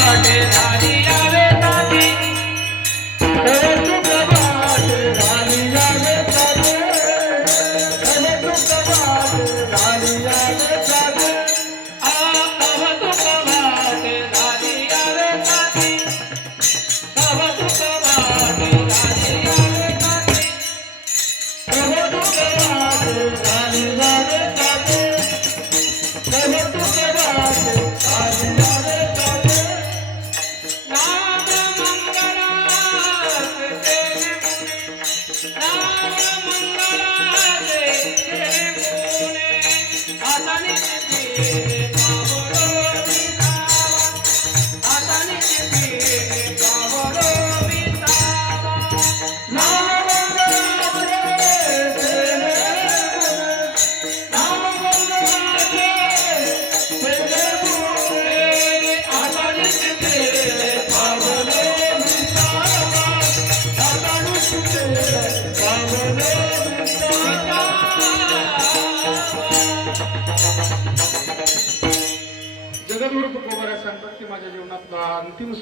ঘটে দাঁড়িয়ে जाने जगद्गुरु तुकोबारा सांगतात की माझ्या जीवनातला अंतिम